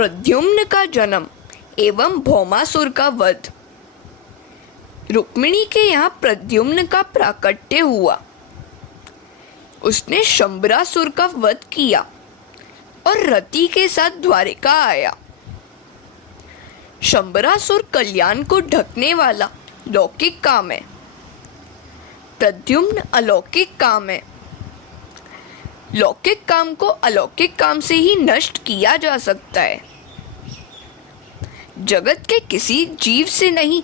प्रद्युम्न का जन्म एवं भौमासुर का वध। रुक्मिणी के यहाँ प्रद्युम्न का प्राकट्य हुआ। उसने शंबरासुर का वध किया और रति के साथ द्वारिका आया। शंबरासुर कल्याण को ढकने वाला लौकिक काम है, प्रद्युम्न अलौकिक काम है। लौकिक काम को अलौकिक काम से ही नष्ट किया जा सकता है। जगत के किसी जीव से नहीं,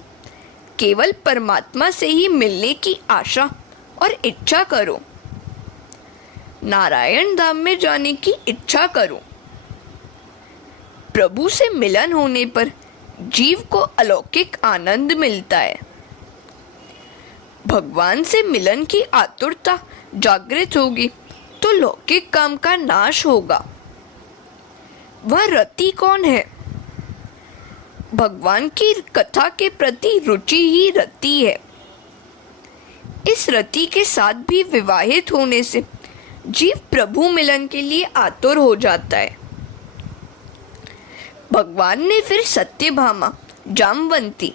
केवल परमात्मा से ही मिलने की आशा और इच्छा करो। नारायण धाम में जाने की इच्छा करो। प्रभु से मिलन होने पर जीव को अलौकिक आनंद मिलता है। भगवान से मिलन की आतुरता जागृत होगी तो लौकिक काम का नाश होगा। वह रति कौन है? भगवान की कथा के प्रति रुचि ही रति है। इस रति के साथ भी विवाहित होने से जीव प्रभु मिलन के लिए आतुर हो जाता है। भगवान ने फिर सत्यभामा, जामवंती,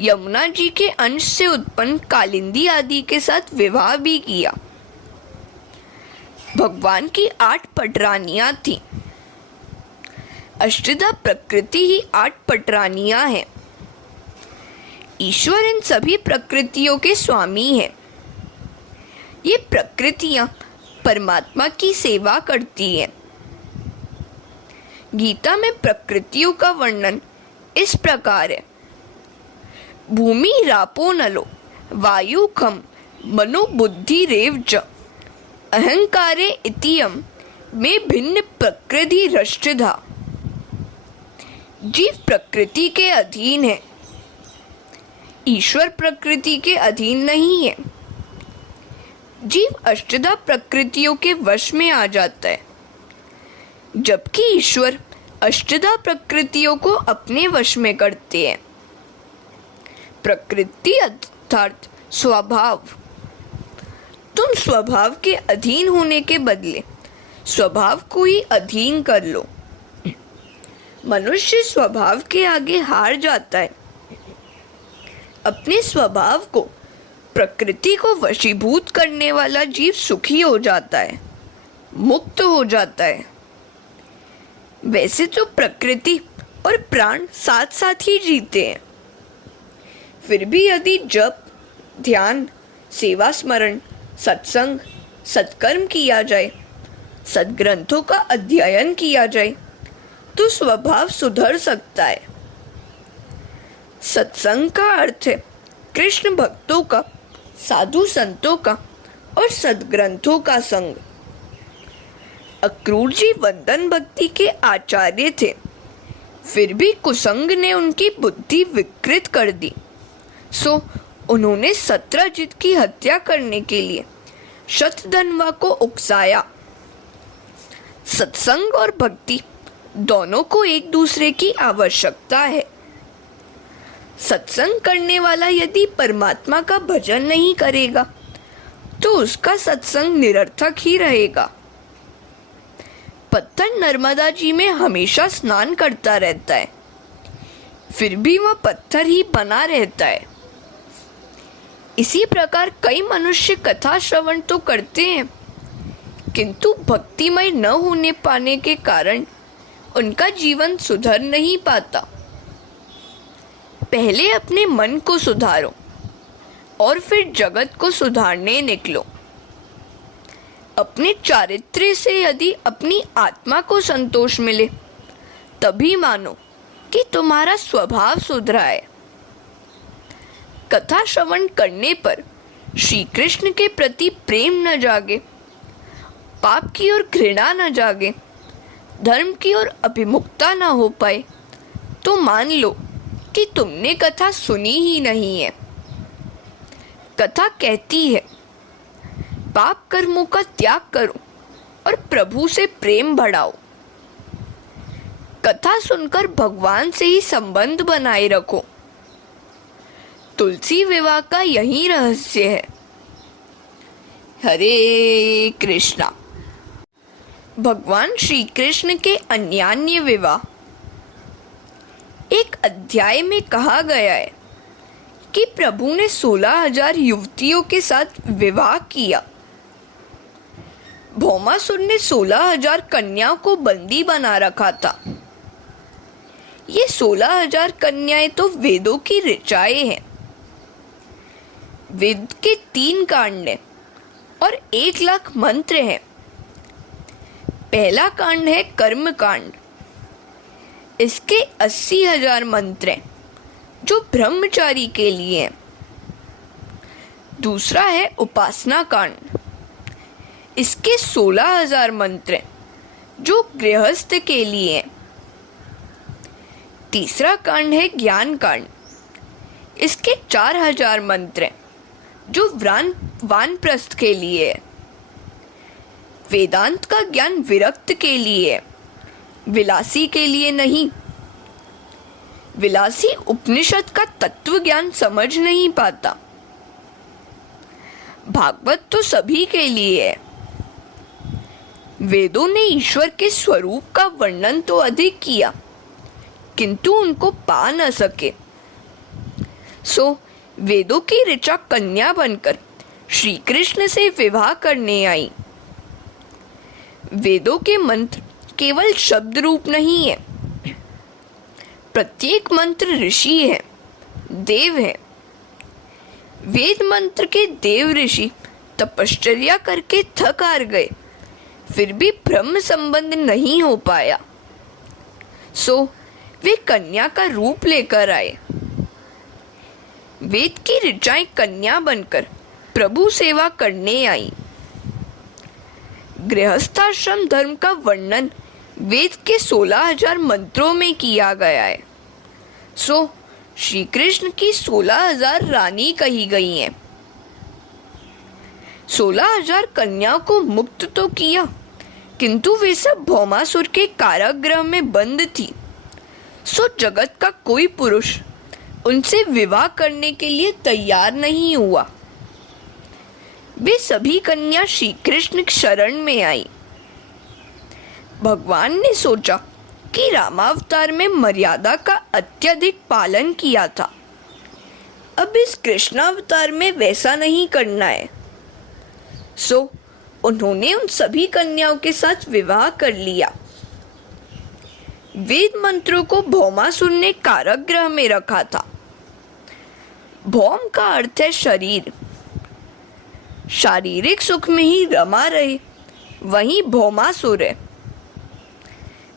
यमुना जी के अंश से उत्पन्न कालिंदी आदि के साथ विवाह भी किया। भगवान की 8 पटरानियां थीं। अष्टधा प्रकृति ही 8 पटरानियां हैं। ईश्वर इन सभी प्रकृतियों के स्वामी हैं। ये प्रकृतियां परमात्मा की सेवा करती हैं। गीता में प्रकृतियों का वर्णन इस प्रकार है। भूमि रापो नलो वायु खम मनो बुद्धि रेव च अहंकारे इतियम में भिन्न प्रकृति रष्टधा। जीव प्रकृति के अधीन है, ईश्वर प्रकृति के अधीन नहीं है। जीव अष्टधा प्रकृतियों के वश में आ जाता है, जबकि ईश्वर अष्टधा प्रकृतियों को अपने वश में करते हैं। प्रकृति अर्थात स्वभाव। तुम स्वभाव के अधीन होने के बदले स्वभाव को ही अधीन कर लो। मनुष्य स्वभाव के आगे हार जाता है। अपने स्वभाव को, प्रकृति को वशीभूत करने वाला जीव सुखी हो जाता है, मुक्त हो जाता है। वैसे तो प्रकृति और प्राण साथ साथ ही जीते हैं। फिर भी यदि जप, ध्यान, सेवा स्मरण, सत्संग, सत्कर्म किया जाए, सद्ग्रंथों का अध्ययन किया जाए तो स्वभाव सुधर सकता है। सत्संग का अर्थ है कृष्ण भक्तों का, साधु संतों का और सद्ग्रंथों का संग। अक्रूर जी वंदन भक्ति के आचार्य थे, फिर भी कुसंग ने उनकी बुद्धि विकृत कर दी। सो उन्होंने सत्रजित की हत्या करने के लिए शतधन्वा को उकसाया। सत्संग और भक्ति दोनों को एक दूसरे की आवश्यकता है। सत्संग करने वाला यदि परमात्मा का भजन नहीं करेगा तो उसका सत्संग निरर्थक ही रहेगा। पत्थर नर्मदा जी में हमेशा स्नान करता रहता है, फिर भी वह पत्थर ही बना रहता है। इसी प्रकार कई मनुष्य कथा श्रवण तो करते हैं, किंतु भक्तिमय न होने पाने के कारण उनका जीवन सुधर नहीं पाता। पहले अपने मन को सुधारो और फिर जगत को सुधारने निकलो। अपने चारित्र्य से यदि अपनी आत्मा को संतोष मिले तभी मानो कि तुम्हारा स्वभाव सुधरा है। कथा श्रवण करने पर श्री कृष्ण के प्रति प्रेम न जागे, पाप की ओर घृणा न जागे, धर्म की ओर अभिमुखता न हो पाए तो मान लो कि तुमने कथा सुनी ही नहीं है। कथा कहती है पाप कर्मों का त्याग करो और प्रभु से प्रेम बढ़ाओ। कथा सुनकर भगवान से ही संबंध बनाए रखो। तुलसी विवाह का यही रहस्य है। हरे कृष्णा। भगवान श्री कृष्ण के अन्यान्य विवाह अध्याय में कहा गया है कि प्रभु ने 16,000 युवतियों के साथ विवाह किया। भौमासुर ने 16,000 कन्याओं को बंदी बना रखा था। ये 16,000 कन्याएं तो वेदों की ऋचाएं हैं। वेद के 3 कांड हैं और 1,00,000 मंत्र हैं। पहला कांड है कर्म कांड। इसके 80,000 मंत्र हैं जो ब्रह्मचारी के लिए हैं। दूसरा है उपासना कांड। इसके 16,000 मंत्र हैं जो गृहस्थ के लिए हैं। तीसरा कांड है ज्ञान कांड। इसके 4,000 मंत्र हैं जो वानप्रस्थ के लिए है। वेदांत का ज्ञान विरक्त के लिए है, विलासी के लिए नहीं। विलासी उपनिषद का तत्व ज्ञान समझ नहीं पाता। भागवत तो सभी के लिए है। वेदों ने ईश्वर के स्वरूप का वर्णन तो अधिक किया, किंतु उनको पा न सके। सो वेदों की ऋचा कन्या बनकर श्री कृष्ण से विवाह करने आई। वेदों के मंत्र केवल शब्द रूप नहीं है। प्रत्येक मंत्र ऋषि है, देव है। वेद मंत्र के देव ऋषि तपश्चर्या करके थक हार गए, फिर भी ब्रह्म संबंध नहीं हो पाया। सो वे कन्या का रूप लेकर आए। वेद की ऋचाएं कन्या बनकर प्रभु सेवा करने आई। गृहस्थाश्रम धर्म का वर्णन वेद के 16,000 मंत्रों में किया गया है। सो श्री कृष्ण की 16,000 रानी कही गई हैं। 16,000 कन्याओं को मुक्त तो किया, किंतु वे सब भौमासुर के कारागृह में बंद थी। सो जगत का कोई पुरुष उनसे विवाह करने के लिए तैयार नहीं हुआ। वे सभी कन्या श्री कृष्ण की शरण में आई। भगवान ने सोचा कि रामावतार में मर्यादा का अत्यधिक पालन किया था, अब इस कृष्णावतार में वैसा नहीं करना है। सो उन्होंने उन सभी कन्याओं के साथ विवाह कर लिया। वेद मंत्रों को भौमासुर ने कारागृह में रखा था। भौम का अर्थ है शरीर। शारीरिक सुख में ही रमा रहे, वही भौमासुर है।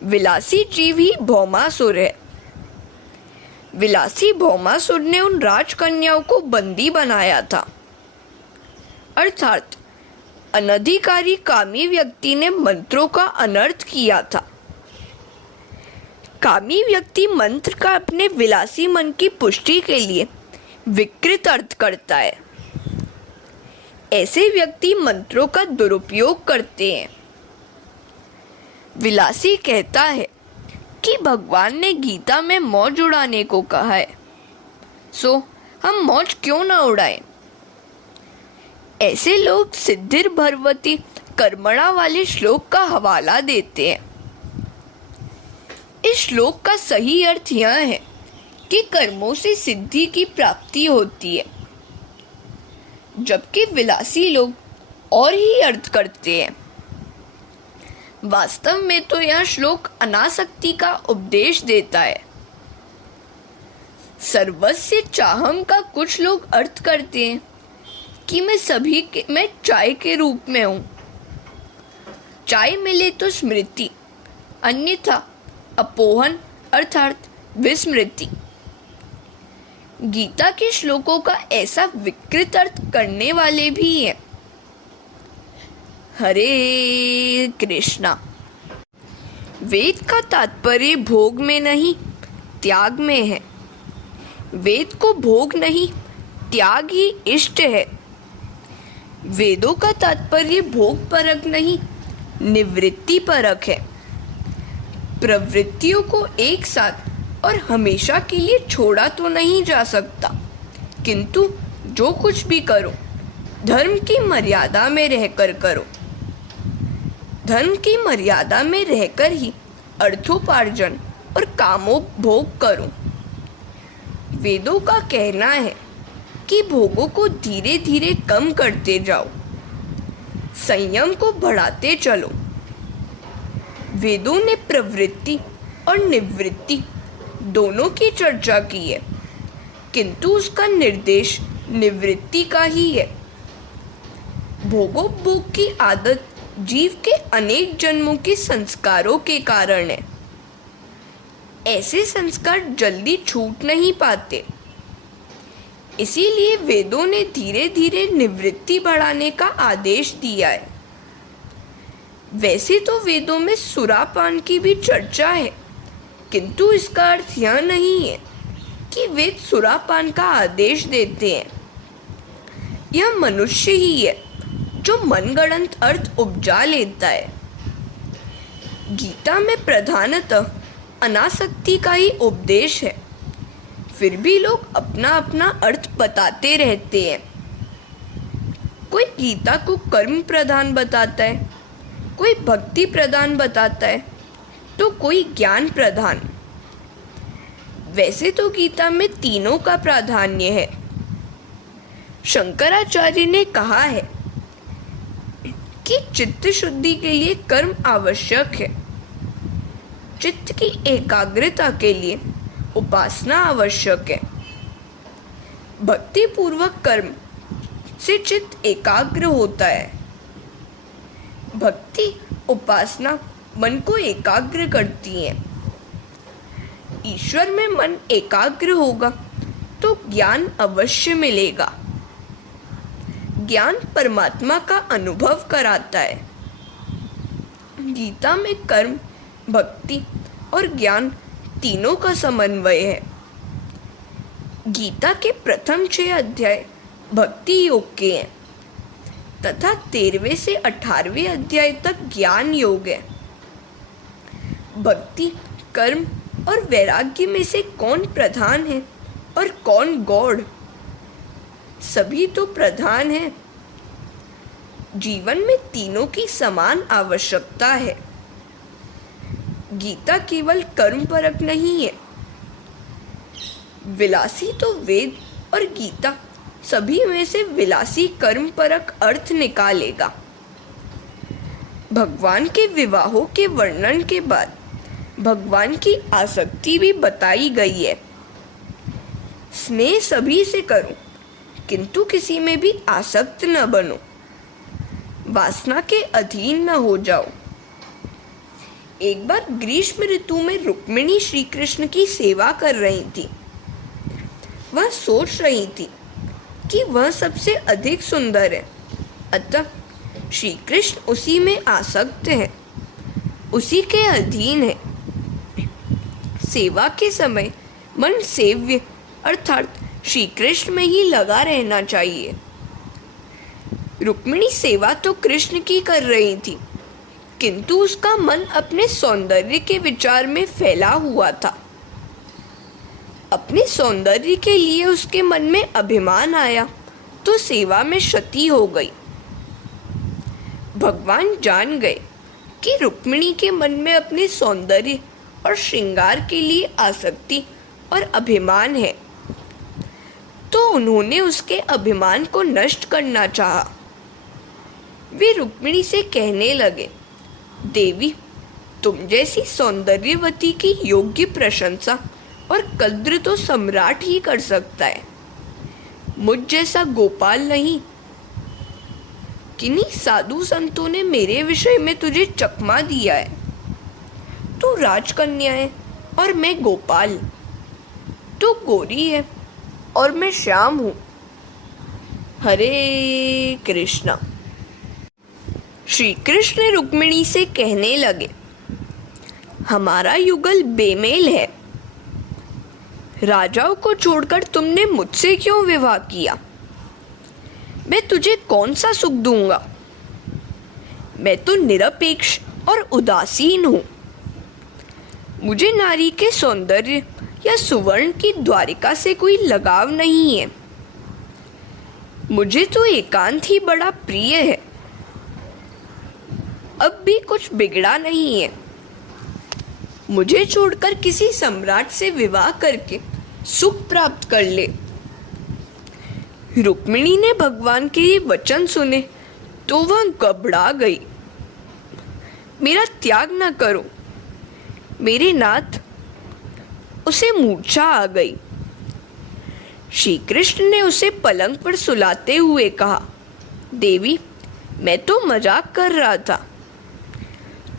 विलासी जीव ही भौमासुर है। विलासी भौमासुर ने उन राजकन्याओं को बंदी बनाया था, अर्थात अनधिकारी कामी व्यक्ति ने मंत्रों का अनर्थ किया था। कामी व्यक्ति मंत्र का अपने विलासी मन की पुष्टि के लिए विकृत अर्थ करता है। ऐसे व्यक्ति मंत्रों का दुरुपयोग करते हैं। विलासी कहता है कि भगवान ने गीता में मौज उड़ाने को कहा है, सो हम मौज क्यों ना उड़ाएं। ऐसे लोग सिद्धिर भरवती कर्मणा वाले श्लोक का हवाला देते हैं। इस श्लोक का सही अर्थ यह है कि कर्मों से सिद्धि की प्राप्ति होती है, जबकि विलासी लोग और ही अर्थ करते हैं। वास्तव में तो यह श्लोक अनासक्ति का उपदेश देता है। सर्वस्य चाहम का कुछ लोग अर्थ करते हैं कि मैं चाय के रूप में हूँ। चाय मिले तो स्मृति, अन्यथा अपोहन अर्थात विस्मृति। गीता के श्लोकों का ऐसा विकृत अर्थ करने वाले भी हैं। हरे कृष्णा। वेद का तात्पर्य भोग में नहीं, त्याग में है। वेद को भोग नहीं, त्याग ही इष्ट है। वेदों का तात्पर्य भोग परक नहीं, निवृत्ति परक है। प्रवृत्तियों को एक साथ और हमेशा के लिए छोड़ा तो नहीं जा सकता, किंतु जो कुछ भी करो धर्म की मर्यादा में रहकर करो। धर्म की मर्यादा में रहकर ही अर्थोपार्जन और कामोपभोग करो। वेदों का कहना है कि भोगों को धीरे धीरे कम करते जाओ, संयम को बढ़ाते चलो। वेदों ने प्रवृत्ति और निवृत्ति दोनों की चर्चा की है, किंतु उसका निर्देश निवृत्ति का ही है। भोगोपभोग की आदत जीव के अनेक जन्मों के संस्कारों के कारण है। ऐसे संस्कार जल्दी छूट नहीं पाते, इसीलिए वेदों ने धीरे धीरे निवृत्ति बढ़ाने का आदेश दिया है। वैसे तो वेदों में सुरापान की भी चर्चा है, किंतु इसका अर्थ यह नहीं है कि वेद सुरापान का आदेश देते हैं। यह मनुष्य ही है जो मनगढ़ंत अर्थ उपजा लेता है। गीता में प्रधानतः अनासक्ति का ही उपदेश है, फिर भी लोग अपना अपना अर्थ बताते रहते हैं। कोई गीता को कर्म प्रधान बताता है, कोई भक्ति प्रधान बताता है, तो कोई ज्ञान प्रधान। वैसे तो गीता में तीनों का प्राधान्य है। शंकराचार्य ने कहा है कि चित्त शुद्धि के लिए कर्म आवश्यक है, चित्त की एकाग्रता के लिए उपासना आवश्यक है। भक्ति पूर्वक कर्म से चित्त एकाग्र होता है। भक्ति उपासना मन को एकाग्र करती है। ईश्वर में मन एकाग्र होगा तो ज्ञान अवश्य मिलेगा। ज्ञान परमात्मा का अनुभव कराता है। गीता में कर्म, भक्ति और ज्ञान तीनों का समन्वय है। गीता के प्रथम 6 अध्याय भक्ति योग के हैं तथा 13वें से 18वें अध्याय तक ज्ञान योग है। भक्ति, कर्म और वैराग्य में से कौन प्रधान है और कौन गौड़? सभी तो प्रधान हैं। जीवन में तीनों की समान आवश्यकता है। गीता केवल कर्म परक नहीं है। विलासी तो वेद और गीता सभी में से विलासी कर्म परक अर्थ निकालेगा। भगवान के विवाहों के वर्णन के बाद भगवान की आसक्ति भी बताई गई है। स्नेह सभी से करो, किंतु किसी में भी आसक्त न बनो, वासना के अधीन न हो जाओ। एक बार ग्रीष्म ऋतु में रुक्मिणी श्री कृष्ण की सेवा कर रही थी। वह सोच रही थी कि वह सबसे अधिक सुंदर है, अतः श्री कृष्ण उसी में आसक्त है, उसी के अधीन है। सेवा के समय मन सेव्य अर्थात श्री कृष्ण में ही लगा रहना चाहिए। रुक्मिणी सेवा तो कृष्ण की कर रही थी, किंतु उसका मन अपने सौंदर्य के विचार में फैला हुआ था। अपने सौंदर्य के लिए उसके मन में अभिमान आया तो सेवा में क्षति हो गई। भगवान जान गए कि रुक्मिणी के मन में अपने सौंदर्य और श्रृंगार के लिए आसक्ति और अभिमान है, तो उन्होंने उसके अभिमान को नष्ट करना चाहा। वे रुक्मिणी से कहने लगे, देवी, तुम जैसी सौंदर्यवती की योग्य प्रशंसा और कद्र तो सम्राट ही कर सकता है, मुझ जैसा गोपाल नहीं। किन्हीं साधु संतों ने मेरे विषय में तुझे चकमा दिया है। तू राजकन्या है और मैं गोपाल, तू गोरी है और मैं श्याम हूँ। हरे कृष्णा। श्री कृष्ण रुक्मिणी से कहने लगे, हमारा युगल बेमेल है। राजाओं को छोड़कर तुमने मुझसे क्यों विवाह किया? मैं तुझे कौन सा सुख दूंगा? मैं तो निरपेक्ष और उदासीन हूँ। मुझे नारी के सौंदर्य या सुवर्ण की द्वारिका से कोई लगाव नहीं है। मुझे तो एकांत ही बड़ा प्रिय है। अब भी कुछ बिगड़ा नहीं है। मुझे छोड़कर किसी सम्राट से विवाह करके सुख प्राप्त कर ले। रुक्मिणी ने भगवान के ये वचन सुने तो वह घबरा गई। मेरा त्याग न करो मेरे नाथ। उसे मूर्छा आ गई। श्री कृष्ण ने उसे पलंग पर सुलाते हुए कहा, देवी, मैं तो मजाक कर रहा था।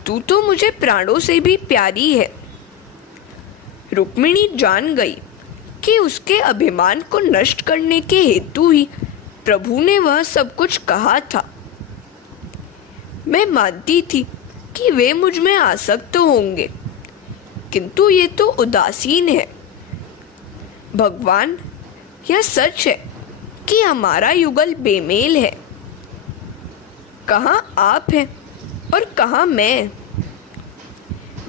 तू तो मुझे प्राणों से भी प्यारी है। रुक्मिणी जान गई कि उसके अभिमान को नष्ट करने के हेतु ही प्रभु ने वह सब कुछ कहा था। मैं मानती थी कि वे मुझ में आसक्त होंगे, किंतु ये तो उदासीन है। भगवान, यह सच है कि हमारा युगल बेमेल है। कहाँ आप हैं और कहाँ मैं।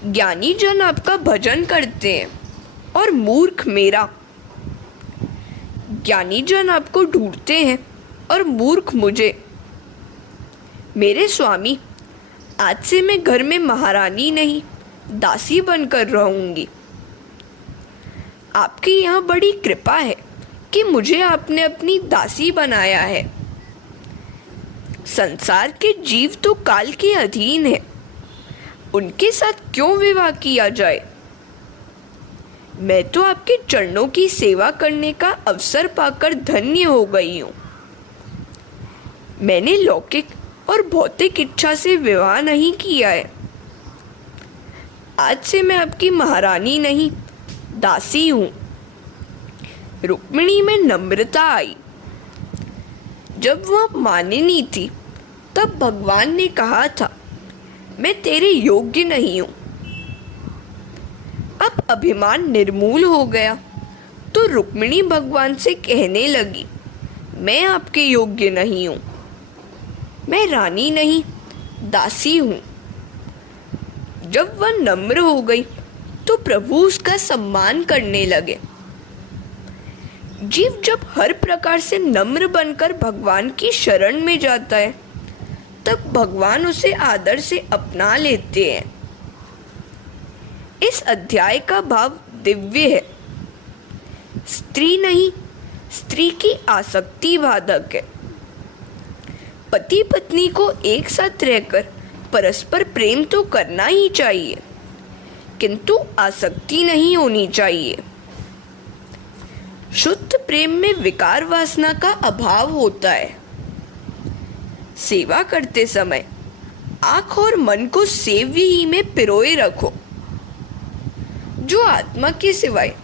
ज्ञानी जन आपका भजन करते हैं और मूर्ख मेरा। ज्ञानी जन आपको ढूंढते हैं और मूर्ख मुझे। मेरे स्वामी, आज से मैं घर में महारानी नहीं, दासी बनकर रहूंगी। आपकी यहाँ बड़ी कृपा है कि मुझे आपने अपनी दासी बनाया है। संसार के जीव तो काल के अधीन है, उनके साथ क्यों विवाह किया जाए। मैं तो आपके चरणों की सेवा करने का अवसर पाकर धन्य हो गई हूँ। मैंने लौकिक और भौतिक इच्छा से विवाह नहीं किया है। आज से मैं आपकी महारानी नहीं, दासी हूँ। रुक्मिणी में नम्रता आई। जब वह मानिनी थी तब भगवान ने कहा था, मैं तेरे योग्य नहीं हूँ। अब अभिमान निर्मूल हो गया तो रुक्मिणी भगवान से कहने लगी, मैं आपके योग्य नहीं हूँ। मैं रानी नहीं, दासी हूँ। जब वह नम्र हो गई तो प्रभु उसका सम्मान करने लगे। जीव जब हर प्रकार से नम्र बनकर भगवान की शरण में जाता है तब भगवान उसे आदर से अपना लेते हैं। इस अध्याय का भाव दिव्य है। स्त्री नहीं, स्त्री की आसक्ति बाधक है। पति पत्नी को एक साथ रहकर परस्पर प्रेम तो करना ही चाहिए, किंतु आसक्ति नहीं होनी चाहिए। शुद्ध प्रेम में विकार वासना का अभाव होता है। सेवा करते समय आँख और मन को सेव्य ही में पिरोए रखो। जो आत्मा के सिवाय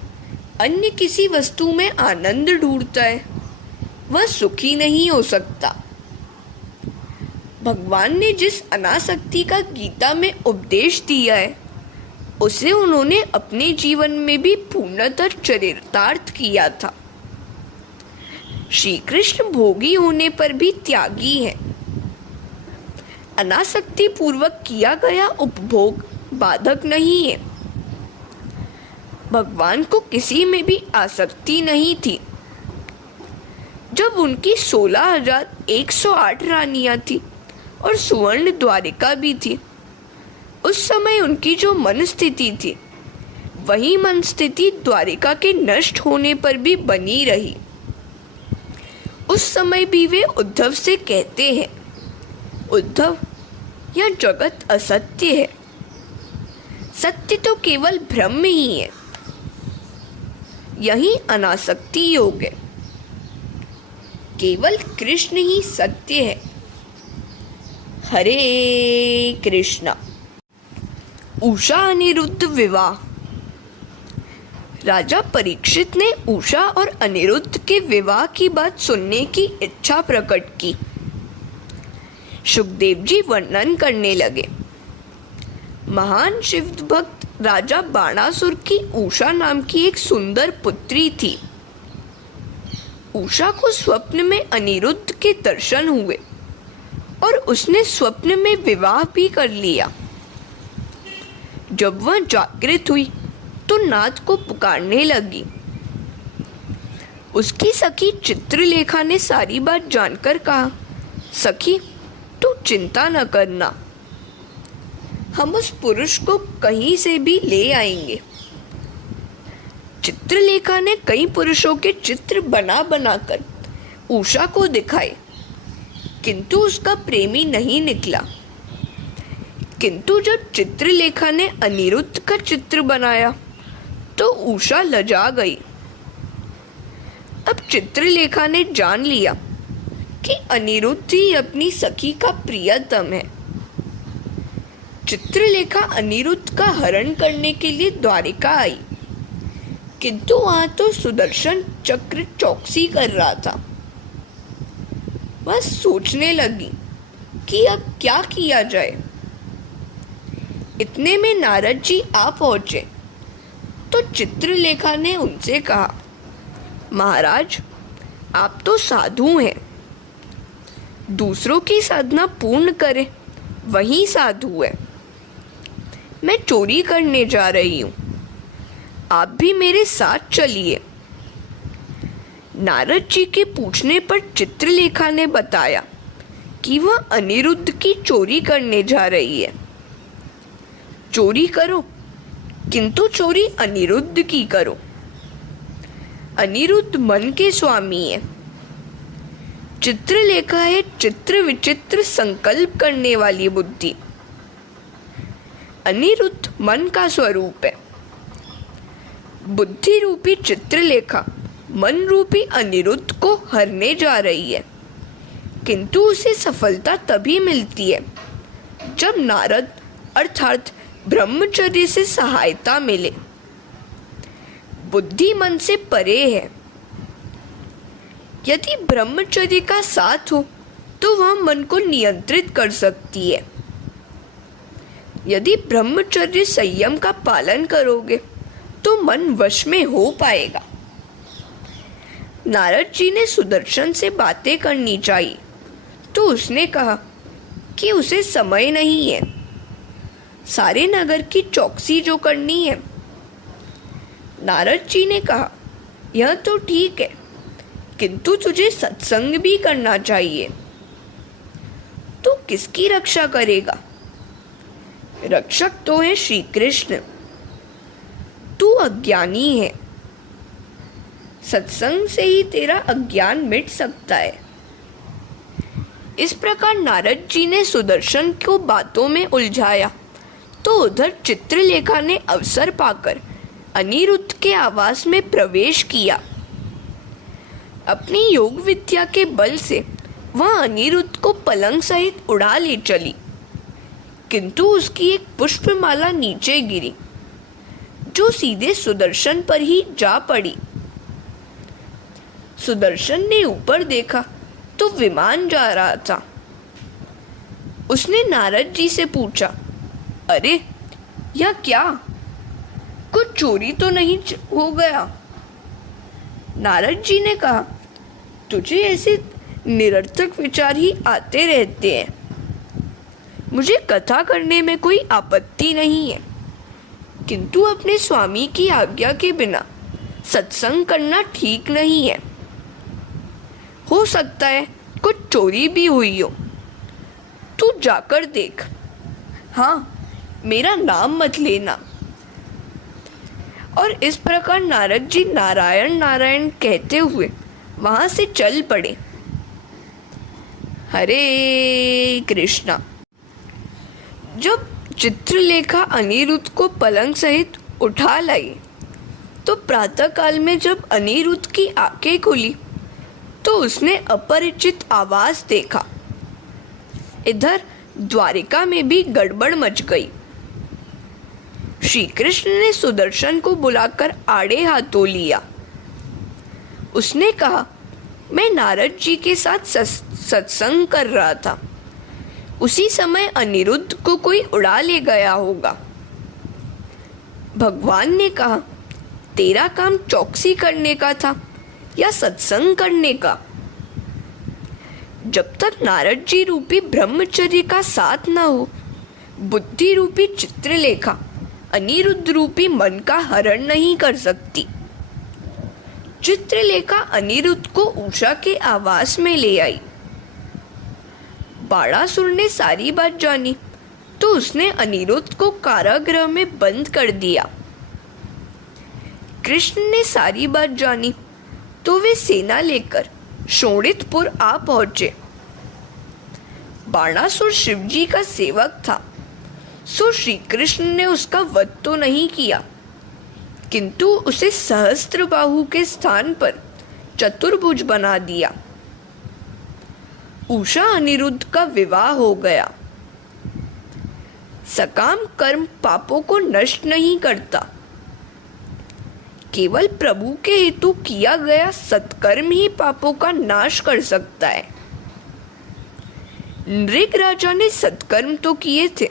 अन्य किसी वस्तु में आनंद ढूंढता है वह सुखी नहीं हो सकता। भगवान ने जिस अनासक्ति का गीता में उपदेश दिया है उसे उन्होंने अपने जीवन में भी पूर्णतः चरितार्थ किया था। श्री कृष्ण भोगी होने पर भी त्यागी हैं। अनासक्ति पूर्वक किया गया उपभोग बाधक नहीं है। भगवान को किसी में भी आसक्ति नहीं थी। जब उनकी 16,108 रानियां थी और सुवर्ण द्वारिका भी थी, उस समय उनकी जो मन स्थिति थी वही मन स्थिति द्वारिका के नष्ट होने पर भी बनी रही। उस समय भी वे उद्धव से कहते हैं, उद्धव, यह जगत असत्य है। सत्य तो केवल भ्रम ही है। यही अनासक्ति योग है। केवल कृष्ण ही सत्य है। हरे कृष्णा। उषा अनिरुद्ध विवाह। राजा परीक्षित ने उषा और अनिरुद्ध के विवाह की बात सुनने की इच्छा प्रकट की। सुखदेव जी वर्णन करने लगे। महान शिव भक्त राजा बाणासुर की उषा नाम की एक सुंदर पुत्री थी। उषा को स्वप्न में अनिरुद्ध के दर्शन हुए और उसने स्वप्न में विवाह भी कर लिया। जब वह जागृत हुई तो नाथ को पुकारने लगी। उसकी सखी चित्रलेखा ने सारी बात जानकर कहा, सखी, तू चिंता न करना, हम उस पुरुष को कहीं से भी ले आएंगे। चित्रलेखा ने कई पुरुषों के चित्र बना बनाकर उषा को दिखाए, किंतु उसका प्रेमी नहीं निकला। किंतु जब चित्रलेखा ने अनिरुद्ध का चित्र बनाया तो उषा लजा गई। अब चित्रलेखा ने जान लिया कि अनिरुद्ध ही अपनी सखी का प्रियतम है। चित्रलेखा अनिरुद्ध का हरण करने के लिए द्वारिका आई, किंतु वहां तो सुदर्शन चक्र चौकसी कर रहा था। वह सोचने लगी कि अब क्या किया जाए। इतने में नारद जी आ पहुंचे तो चित्रलेखा ने उनसे कहा, महाराज, आप तो साधु हैं, दूसरों की साधना पूर्ण करें वही साधु है। मैं चोरी करने जा रही हूं, आप भी मेरे साथ चलिए। नारद जी के पूछने पर चित्रलेखा ने बताया कि वह अनिरुद्ध की चोरी करने जा रही है। चोरी करो, किंतु चोरी अनिरुद्ध की करो। अनिरुद्ध मन के स्वामी है। चित्रलेखा है चित्र विचित्र संकल्प करने वाली बुद्धि। अनिरुद्ध मन का स्वरूप है। बुद्धि रूपी चित्रलेखा मन रूपी अनिरुद्ध को हरने जा रही है, किंतु उसे सफलता तभी मिलती है जब नारद अर्थात ब्रह्मचर्य से सहायता मिले। बुद्धि मन से परे है। यदि ब्रह्मचर्य का साथ हो तो वह मन को नियंत्रित कर सकती है। यदि ब्रह्मचर्य संयम का पालन करोगे तो मन वश में हो पाएगा। नारद जी ने सुदर्शन से बातें करनी चाहिए तो उसने कहा कि उसे समय नहीं है, सारे नगर की चौकसी जो करनी है। नारद जी ने कहा, यह तो ठीक है, किंतु तुझे सत्संग भी करना चाहिए। तू किसकी रक्षा करेगा? रक्षक तो है श्री कृष्ण। तू अज्ञानी है, सत्संग से ही तेरा अज्ञान मिट सकता है। इस प्रकार नारद जी ने सुदर्शन को बातों में उलझाया तो उधर चित्रलेखा ने अवसर पाकर अनिरुद्ध के आवास में प्रवेश किया। अपनी योग विद्या के बल से वह अनिरुद्ध को पलंग सहित उड़ा ले चली, किंतु उसकी एक पुष्पमाला नीचे गिरी जो सीधे सुदर्शन पर ही जा पड़ी। सुदर्शन ने ऊपर देखा तो विमान जा रहा था। उसने नारद जी से पूछा, अरे यह क्या, कुछ चोरी तो नहीं हो गया? नारद जी ने कहा, तुझे ऐसे निरर्थक विचार ही आते रहते हैं। मुझे कथा करने में कोई आपत्ति नहीं है, किंतु अपने स्वामी की आज्ञा के बिना सत्संग करना ठीक नहीं है। हो सकता है कुछ चोरी भी हुई हो, तू जाकर देख। हाँ, मेरा नाम मत लेना। और इस प्रकार नारद जी नारायण नारायण कहते हुए वहां से चल पड़े। हरे कृष्णा। जब चित्रलेखा अनिरुद्ध को पलंग सहित उठा लाई तो प्रातःकाल में जब अनिरुद्ध की आंखें खुली तो उसने अपरिचित आवाज देखा। इधर द्वारिका में भी गड़बड़ मच गई। श्री कृष्ण ने सुदर्शन को बुलाकर आड़े हाथों लिया। उसने कहा, मैं नारद जी के साथ सत्संग कर रहा था, उसी समय अनिरुद्ध को कोई उड़ा ले गया होगा। भगवान ने कहा, तेरा काम चौकसी करने का था या सत्संग करने का? जब तक नारद जी रूपी ब्रह्मचर्य का साथ न हो, बुद्धि रूपी चित्रलेखा अनिरुद्ध रूपी मन का हरण नहीं कर सकती। चित्रलेखा अनिरुद्ध को उषा के आवास में ले आई। बाणासुर ने सारी बात जानी तो उसने अनिरुद्ध को कारागृह में बंद कर दिया। कृष्ण ने सारी बात जानी तो वे सेना लेकर शोणितपुर आ पहुंचे। बाणासुर शिवजी का सेवक था, सो श्री कृष्ण ने उसका वध तो नहीं किया, किंतु उसे सहस्त्रबाहु के स्थान पर चतुर्भुज बना दिया। उषा अनिरुद्ध का विवाह हो गया। सकाम कर्म पापों को नष्ट नहीं करता, केवल प्रभु के हेतु किया गया सत्कर्म ही पापों का नाश कर सकता है। नृग राजा ने सत्कर्म तो किए थे,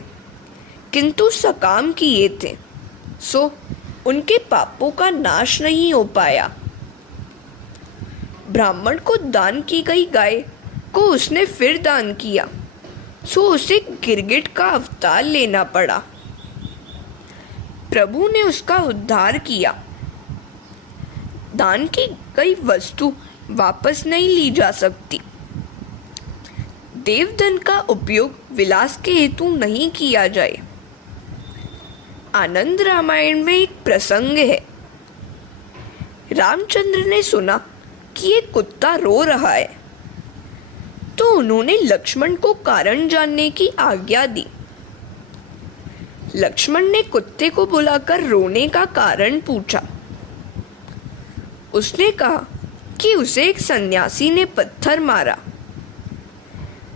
किंतु सकाम किए थे, सो उनके पापों का नाश नहीं हो पाया। ब्राह्मण को दान की गई गाय को उसने फिर दान किया, सो उसे गिरगिट का अवतार लेना पड़ा। प्रभु ने उसका उद्धार किया। दान की गई वस्तु वापस नहीं ली जा सकती। देवधन का उपयोग विलास के हेतु नहीं किया जाए। आनंद रामायण में एक प्रसंग है। रामचंद्र ने सुना कि एक कुत्ता रो रहा है, तो उन्होंने लक्ष्मण को कारण जानने की आज्ञा दी। लक्ष्मण ने कुत्ते को बुलाकर रोने का कारण पूछा। उसने कहा कि उसे एक सन्यासी ने पत्थर मारा।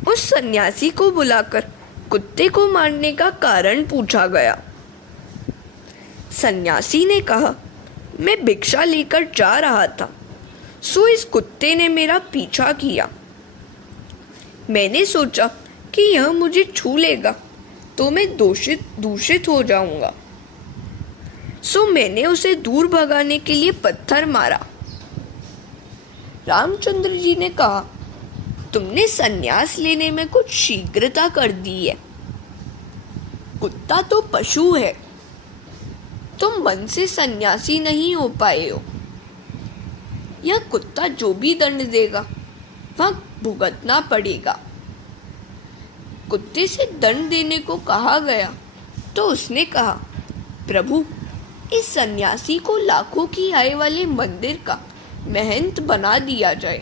उस सन्यासी को बुलाकर कुत्ते को मारने का कारण पूछा गया। सन्यासी ने कहा, मैं भिक्षा लेकर जा रहा था, सो इस कुत्ते ने मेरा पीछा किया। मैंने सोचा कि यह मुझे छू लेगा तो मैं दूषित हो जाऊंगा, सो मैंने उसे दूर भगाने के लिए पत्थर मारा। रामचंद्र जी ने कहा, तुमने संन्यास लेने में कुछ शीघ्रता कर दी है। कुत्ता तो पशु है, तुम मन से सन्यासी नहीं हो पाए हो। यह कुत्ता जो भी दंड देगा वह भुगतना पड़ेगा। कुत्ते से दंड देने को कहा गया तो उसने कहा, प्रभु, इस सन्यासी को लाखों की आय वाले मंदिर का महंत बना दिया जाए।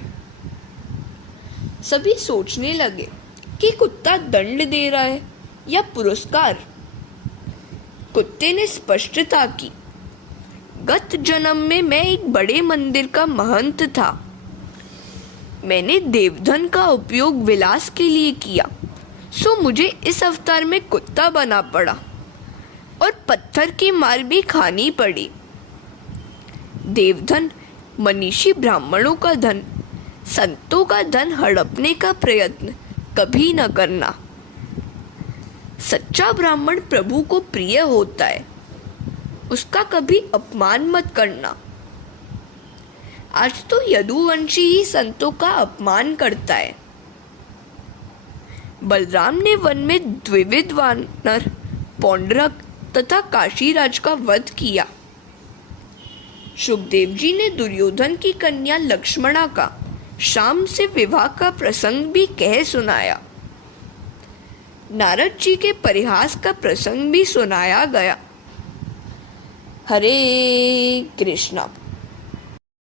सभी सोचने लगे कि कुत्ता दंड दे रहा है या पुरस्कार। कुत्ते ने स्पष्टता की, गत जन्म में मैं एक बड़े मंदिर का महंत था। मैंने देवधन का उपयोग विलास के लिए किया, सो मुझे इस अवतार में कुत्ता बना पड़ा और पत्थर की मार भी खानी पड़ी। देवधन मनीषी ब्राह्मणों का धन, संतों का धन हड़पने का प्रयत्न कभी न करना। सच्चा ब्राह्मण प्रभु को प्रिय होता है, उसका कभी अपमान मत करना। आज तो यदुवंशी ही संतों का अपमान करता है। बलराम ने वन में द्विविध वानर पौंड्रक तथा काशीराज का वध किया। सुखदेव जी ने दुर्योधन की कन्या लक्ष्मणा का शाम से विवाह का प्रसंग भी कह सुनाया। नारद जी के परिहास का प्रसंग भी सुनाया गया। हरे कृष्णा।